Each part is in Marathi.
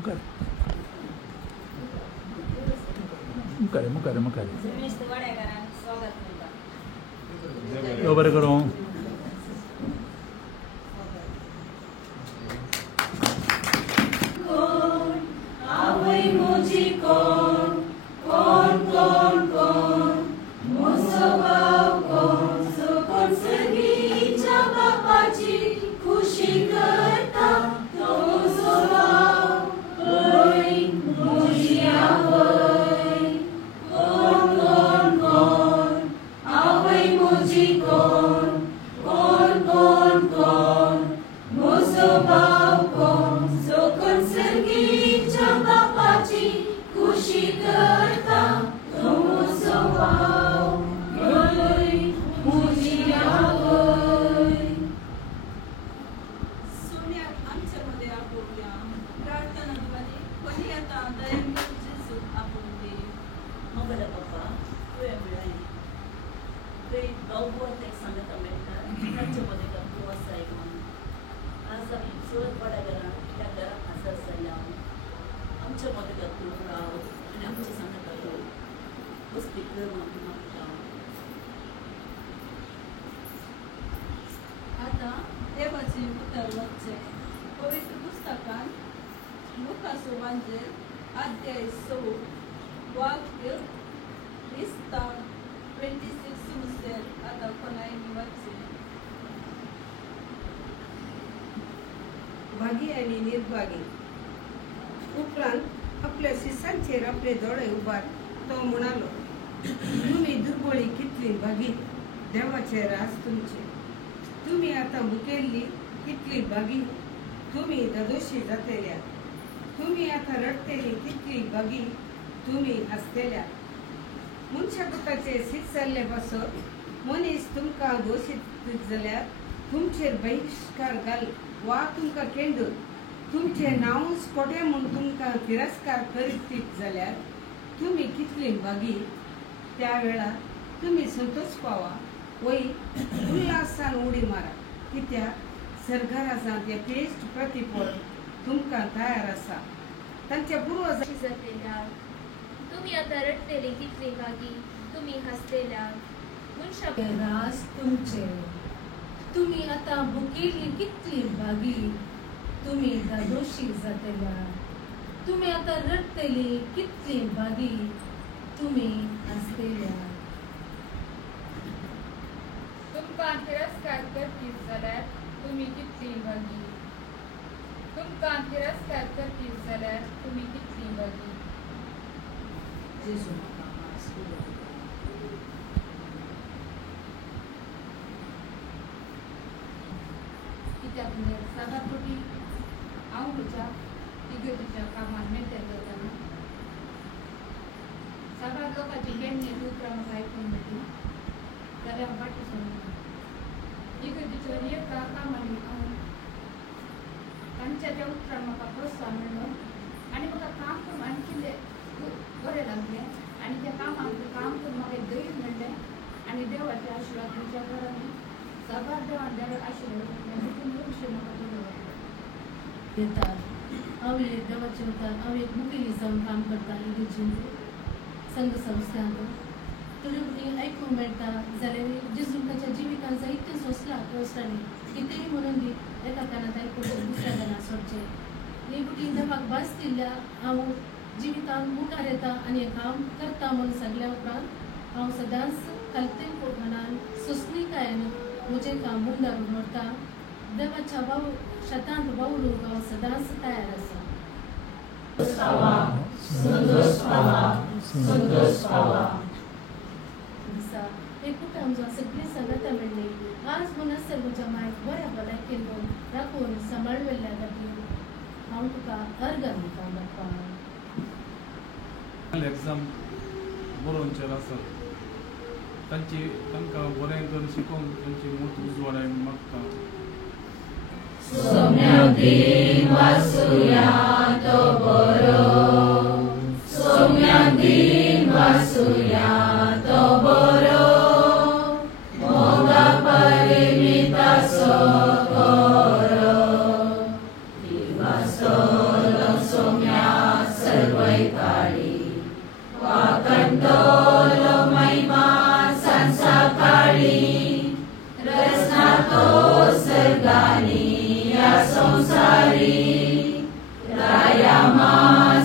मुखार यो बरें करूं आता देवाचे उतर वचचे पवित्र पुस्तकान लुकाचो वांजेल अध्याय 6 वाक्य 26 नुसार आता कोणाय वाचचे भागी आणि निर्भागी उपरांत आपल्या शिष्यांचेर आपले दोळे उबार तो म्हणालो तुम्ही दुर्बळी कितली भागी देवाचे राज तुमचे तुम्ही आता मुकेल्ली कितली भागी तुम्ही ददोशी जातेल्या तुम्ही आता रडतेली कितली भागी तुम्ही हसतेल्या मनशा पुताचे सीट चल्ले पासत मनीस तुमकां दोशीत जाल्यार तुमचेर बहिष्कार घाल वा तुमकां केंडून तुमचे नांवच कोडे म्हूण तुमकां तिरस्कार करीत जाल्यार तुम्ही कितली भागी त्या वेळार तुम्ही संतोष पावा वय उल्हासान उडी मारा कित्याक सर्गराजांत हे पेस्ट प्रतिफळ तुमकां तयार आसा तांच्या पुर्वजांनी जातलेल्या तुम्ही आता रडतेली कितली भागी तुम्ही हसतेल्या मनशा राज तुमचे तुम्ही आता भुकेली कितली भागी तुम्ही दोषी जातल्या तुम्ही आता रडतेली कितली भागी तुम्ही हसतेल्या तुमकां तिरस्कार करतील जाल्यार तुम्ही कितली भागी तुमकां तिरस्कार करतील जाल्यार तुम्ही कितली भागी कित्याक सगळ्यात मोठी हांव म्हज्या इगर्जेच्या कामार मेळटलें जाताना सगळ्या लोकांची केन्ने उतरां म्हाका आयकून मेळटली जाल्यार हांव फाटीं सरून इगर्जेच्या एका कामांनी हांव तांच्या त्या उतरां म्हाका प्रोत्साहन मेळ्ळो आनी म्हाका काम करून आनी कितें बरें लागलें आनी त्या कामाक काम करून म्हाका एक धैर्य मेळ्ळें आनी देवाचे आशिर्वाद म्हज्या घरांनी सगळ्या देवान आशिर्वाद तितून विशय म्हाका बरो येतात हांव एक देवाचे वतात हांव एक मुखेली जावन काम करता इगर्जेंत संघ संस्थांत तुजे भुरगीं आयकूंक मेळटा जाल्यार जेजू ताच्या जिवितांत जायते सोंसला ट्रस्टांनी कितेंय म्हणून दी एका कानांत आयकून दुसऱ्या कानांत सोडचें ही भुरगीं देवाक भास दिल्या हांव जिवितांत मुखार येता आनी हें काम करता म्हणून सांगल्या उपरांत हांव सदांच खालतेपणान सोंसणीकायेन म्हजें काम मुखार व्हरता देवाच्या शेतांत वावरूंक हांव सदांच तयार आसा एक कुटुंब सगळीं संगता मेळ्ळी आज मनसर म्हज्या मायक बऱ्या भलायकेन राखून सांबाळवेल्ल्या खातीर हांव तुका अर्घ दिता बाप्पा एग्जाम बरोवनचेर आसात तांकां बरें करून शिकोवन तांची मूठ उजवाडाय मागता सोम्यादीन वासुया तो बरो सोम्यादीन वासुया तो बरो मोगा परिमिता सोकोरो दिवासोलो सोम्या काळी वाकंतोलो महिमा सांसा काळी रचना तो सर्गानी या संसारी रायामा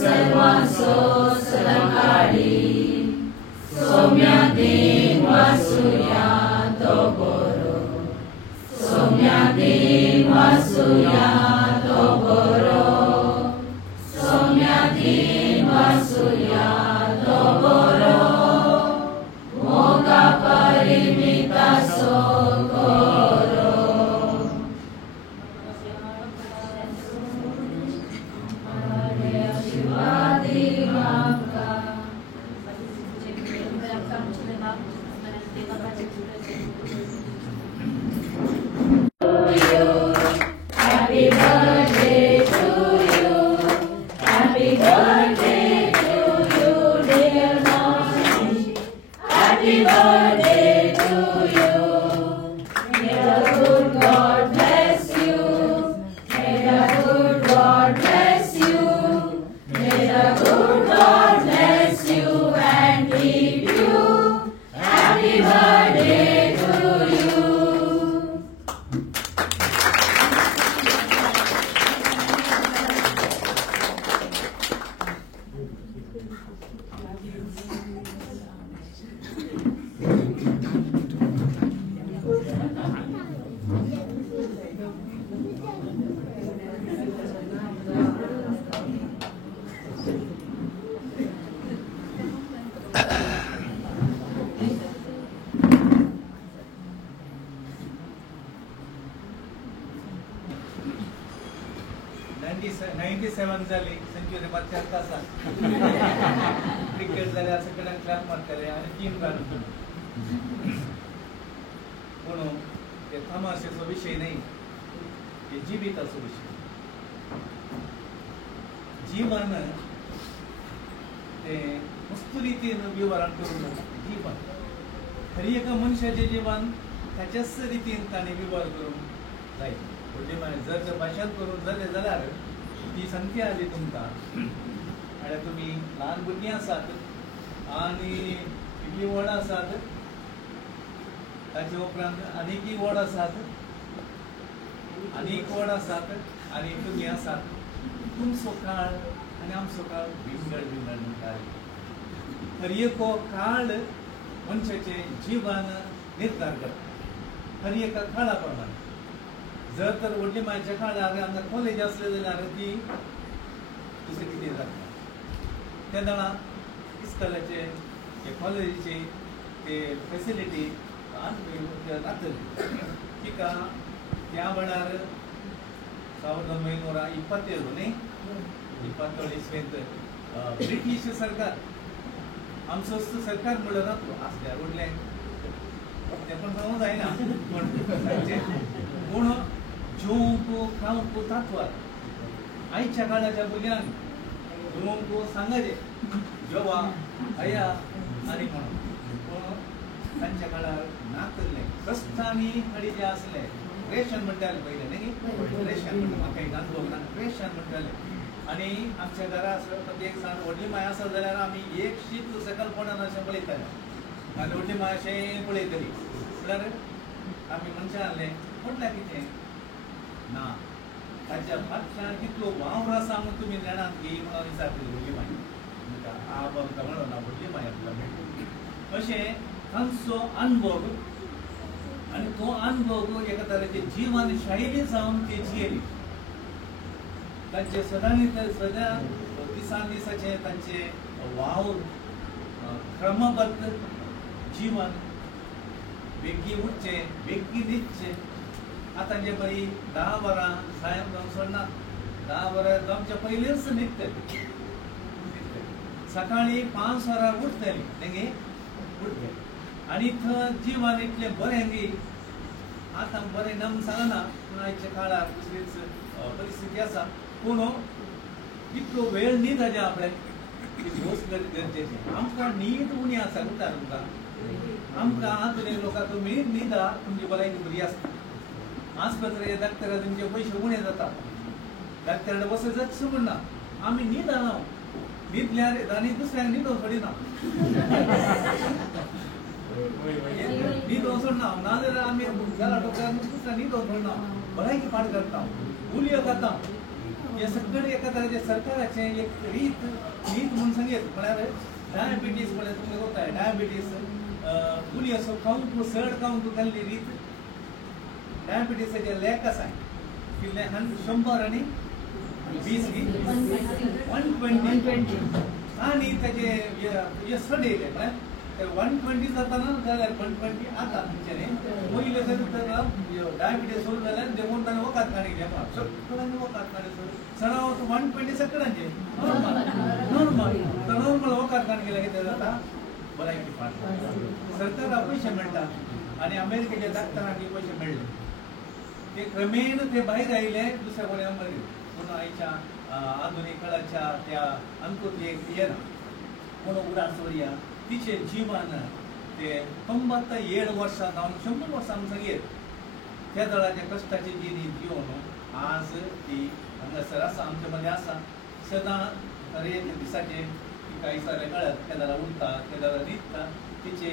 सर्वांसो सदाकाळी सौम्या दिन वासुया तो बरो सौम्या दिन वासुया तो बरो सौम्या दिन वासुया तो बरो मोगा परिमिता सो करो हरे शिवादी माका Happy birthday to you. Happy birthday to you, dear mom. Happy birthday to you. May the good God bless you. May the good God bless you. May the good God bless you and keep you. Happy birthday to you. झाली सेंचुरी मागच्या तासात क्रिकेट झाले असं कडे क्लॅप मारताले आणि 3 रन म्हणून ते तमाशेचो विषय नाही हे जिविताचो विषय जीवन ते मस्त रीतीन विवरण करून जीवन खरी एका मनशाचे जीवन त्याच्याच रीतीन ताणे विवर करून जाय जर भाषण करून जाले जाल्यार ती संख्या आली तुमकां आणि तुम्ही ल्हान भुरगीं आसात आनी इतली व्हड आसात ताचे उपरांत आनीकय व्हड आसात आनीक व्हड आसात आनी तुमी आसात तुमचो काळ आनी आमचो काळ विंगड विंगड म्हणटात हर एक काळ मनशाचे जीवन निर्धार करता हर एका काळा प्रमाणे जर तर व्हडली मायच्या काळार आमकां कॉलेज आसले जाल्यार ती दुसरें कितें जाता तेन्ना इस्कॉलाचे ते कॉलेजीचे ते फेसिलिटी जातली तिका त्या वेळार 1927 न्ही 27 इस्वेंत ब्रिटीश सरकार आमचो सरकार म्हणून जातलो आसल्यार व्हडलें ते पण सांगूंक जायना पूण जेवंक खावंक तातवार आयच्या काळाच्या भुरग्यांक जेवंक सांगाचे जेवा हया आनी म्हणून पूण तांच्या काळार नातले कश्टांनी हाडी जे आसले रेशन म्हणटाले पयले न्ही रेशन म्हणटा म्हाका एक अनुभव ना रेशन म्हणटाले आनी आमच्या घरा एक सांग व्हडली माय आसा जाल्यार आमी एक शीत सकल कोणान अशें पळयताले आनी व्हडली माय अशें पळयतली म्हळ्यार आमी मनशां आहले म्हटल्यार कितें ना ताच्या फाटल्यान कितलो वावर आसा म्हूण तुमी नेणात घे म्हणून विचारतली व्हडली माय म्हणटा आब आमकां म्हणो ना व्हडली माय आपल्याक अशें तांचो अनुभव आनी तो अनुभव एका तरेचे जीवन शैली जावन ती जियेली तांचे सदा दिसान दिसाचे तांचे वावर क्रमबद्ध जीवन बेगी उठचे बेगी न्हिदचे आतां जे बरी 10 वरां सायं जावन सोडनात 10 वरां जावचे पयलींच न्हिदतली सकाळी 5 वरां उठतली तेंगे उठतली आनी थंय जीवन इतलें बरें गी आतां बरें नम सांगना पूण आयच्या काळार दुसरीच परिस्थिती आसा पूण कितलो वेळ न्हीद हाजे आपल्याक गोश्ट गरजेची आमकां न्हीद उणी आसा म्हणटा तुमकां आमकां आतले लोकां तुमी न्हिदा तुमची भलायकी बरी आसता आस्पत्रे डाक्टरा तुमचे पयशे उणे जाता डाक्टराडे बसय जातशें म्हणना आमी न्हिदा ना न्हिदल्यार आनी दुसऱ्यांक न्हिदोवंक सोडिना न्हिदोवंक सोडना नाजाल्यार आमी घरा डोक्यार दुसऱ्यांक न्हिदोवंक सोडना भलायकी पाड करता उलयो करता हे सगळे एका तरेचे सरकाराचे एक रीत म्हणून सांगेत म्हळ्यार डायबिटीज म्हळ्यार तुमकां कोताय डायबिटीज उलयो खावंक सड खावंक खाल्ली रीत डायबिटीसाचे लेख आसा कितले 100 आनी 20 120 आनी तेजे हे सड येयले म्हळ्यार 120 जाताना जाल्यार 120 आता म्हणजे पयले तर डायबिटीज सुरू जाल्यार देखून ताणें वकात काणी घेवपा सगळ्यांनी वकात काणी सणाव 120 सगळ्यांचे नॉर्मल तर नॉर्मल वकात काणी गेल्यार कितें जाता भलायकी पाड सरकाराक पयशे मेळटा आनी अमेरिकेच्या डॉक्टरांक पयशे मेळ्ळे ते क्रमेण ते भायर आयले दुसऱ्या कोणाक मरे पूण आयच्या आधुनीक काळाच्या त्या अंतूत येना पूण उडास वरया तिचे जीवन ते 97 वर्सां जावन 100 वर्सां सांगेत त्या दळाच्या कश्टाची जी जिवन आज ती हांगासर आसा आमचे मदें आसा सदां तरेचे दिसाचे तिका इसरले कळत केदारा उरता केदारा न्हिदता तिचे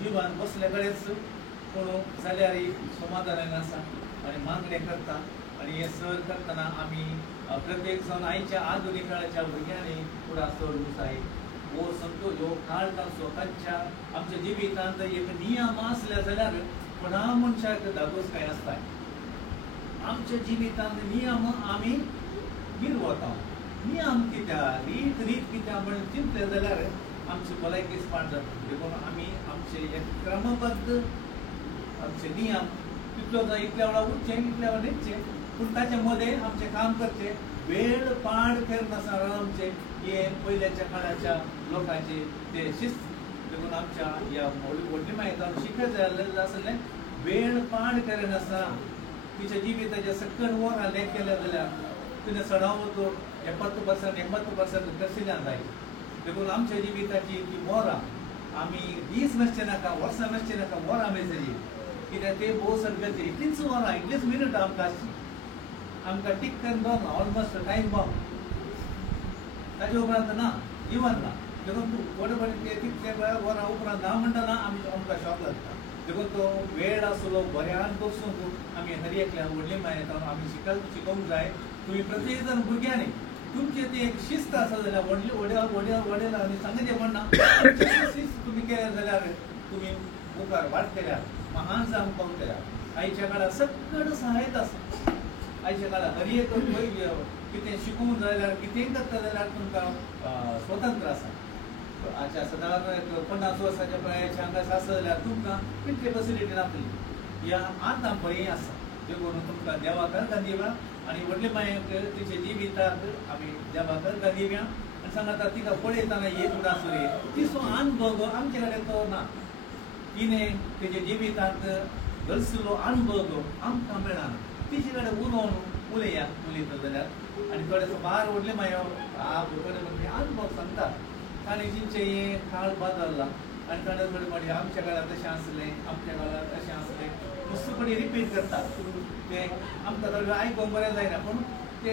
जीवन बसले कडेच पूण जाल्यार समाधानान आसा आनी मागणे करता आनी हे सर करतना आमी प्रत्येक जावन आयच्या आधुनीक काळाच्या भुरग्यांनी फुडा चड उसाय हो संतोष हो काळ तांचो तांच्या आमच्या जिवितांत एक नियम आसले जाल्यार कोणा मनशाक धादोस काय आसता आमच्या जिवितांत नियम आमी गिरवता नियम कित्याक रीत कित्याक म्हणून चिंतले जाल्यार आमची भलायकी पाड जाता देखून आमी आमचे एक क्रमबद्ध आमचे नियम इतलो इतल्या वेळा उठचे इतल्या वेळा न्हिदचे पूण ताचे मदें आमचें काम करचें वेळ पाड करनासतना रावचे हे पयल्याच्या काळाच्या लोकांचे ते शिस्त देखून आमच्या ह्या व्हडली मायेन शिकत जाल्लें आसलें वेळ पाड करनासतना तिच्या जिविताचे सकयल वरां लेख केले जाल्यार तिणें सडाव तो 70% 80% करशिल्ल्यान जाय देखून आमच्या जिविताची ती वरां आमी दीस नासचे नाका वर्सां नासचे नाका वरां मेजरी कित्याक ते भोव सरगरजे इतलीच वरां इतलीच मिनट आमकां आसची आमकां टिक करून दवरना ऑलमोस्ट टायम बॉम्ब ताचे उपरांत ना इवन ना देखून तूं थोडे बरें तितले वरां उपरांत ना म्हणटना आमकां शॉक लागता देखून तो वेळ आसलो बऱ्यान बसून आमी हर एकल्या व्हडली मायेन आमी शिकोवंक जाय तुमी प्रत्येक जण भुरग्यांनी तुमचे ती एक शिस्त आसा जाल्यार वडेलांनी सांगचें म्हणना शिस्त तुमी केल्या जाल्यार तुमी मुखार वाडटल्यार महान जावंक पावतल्यार आयच्या काळार सगळं सहायता आसा आयच्या काळार हर एक कितें शिकूंक जाल्यार कितेंय करता जाल्यार तुमकां स्वतंत्र आसा अच्छा सादारण 50 वर्साच्या पिरायेच्या हांगास आसा जाल्यार तुमकां कितले फेसिलिटी नासली ह्या आतां बरी आसा देखून तुमकां देवाक दिव्या आनी व्हडले मायेक तिचे जिविताक आमी देवाक दिव्या आनी सांगता तिका पळयतना एक उदास रे तिचो अनुभव आमचे कडेन तो ना तिने तेजे जिवितांत घडसलो अनुभव आमकां मेळना तिचे कडेन उलयता जाल्यार आनी थोडेसो बार व्हडले मायो थोडे अनुभव सांगता ताणें जिंचे हे काळ बदलला आनी ताणें थोडे म्हणले आमच्या काळार तशें आसलें आमच्या काळार तशें आसलें मस्तपणी रिपीट करता ते आमकां थोडें आयकोंक बरें जायना पूण ते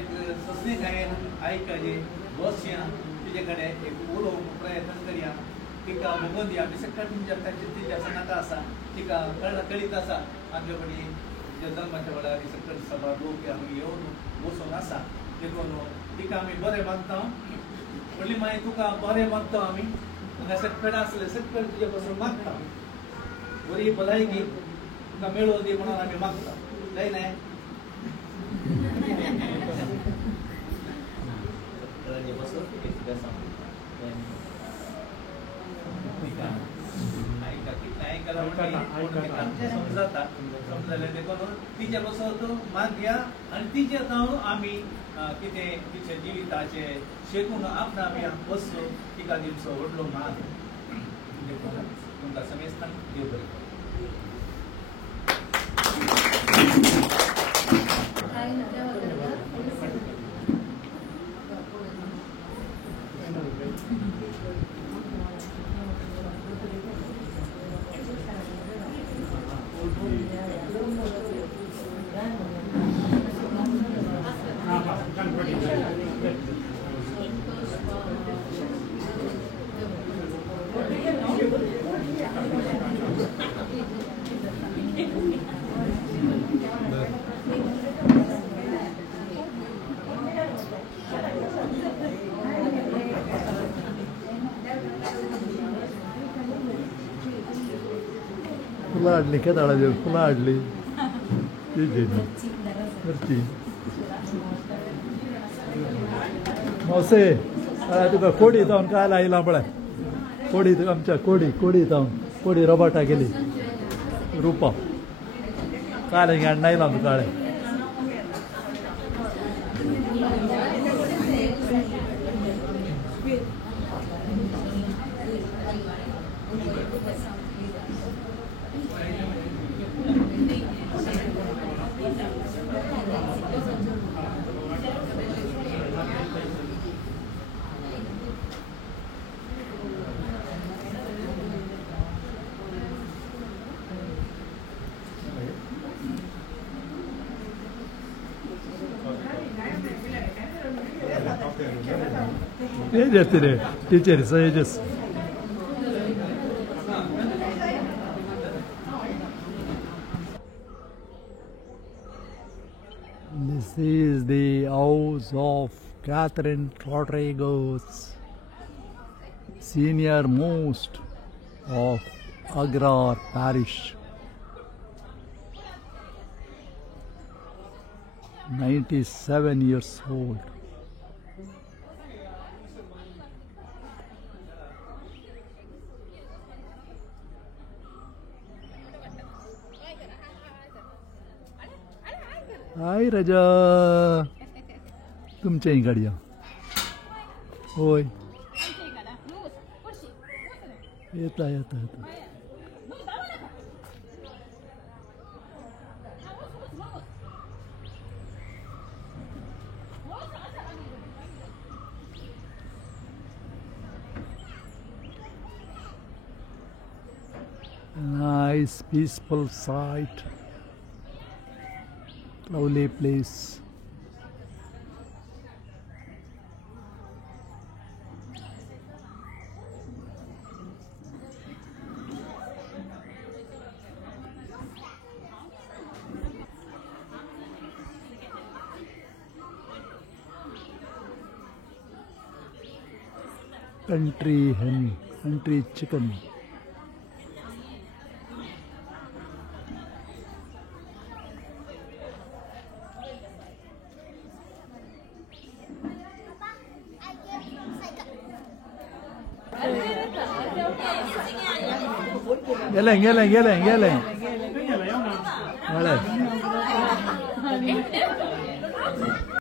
एक सस्नेकायेन आयकचे बसया तिचे कडेन एक उलोवंक प्रयत्न करया तिका बघून दिया आमी सकयल तुमच्या तिच्या नाका आसा तिका कळीत आसा आमचे बडी जे जल्माच्या वेळार सकयल सभा लोक आमी येवन बसून आसा देखून तिका आमी बरें मागता व्हडली माय तुका बरें मागता आमी हांगा सकयल आसले सकयल तुजे बसून मागता बरी भलायकी तुका मेळोवन दी म्हणून आमी मागता जायना समजता समजले देखून तिचे बसोन मागया आनी तिचे जावन आमी कितें तिचे जिविताचे शेकून आपणा आमी बसलो तिका दिवचो व्हडलो मान देखून तुमकां समेस्तान देव बरें फुलां हाडली केदाळाची फुलां हाडली घरची मावसे तुका कोडी जावन काल आयलां पळय कोडी आमच्या कोडी जावन कोडी रोबाटा गेली रुपा काल हिंगा हाडून आयलां तुका काळें ఏం చేస్తే teachers ages This is the house of Catherine Rodriguez, senior most of Agrar Parish. 97 years old. हाय राजा तुमच्या इकडे या होय येता येता येता nice peaceful sight, lovely place. Country hen, country chicken. Geleng.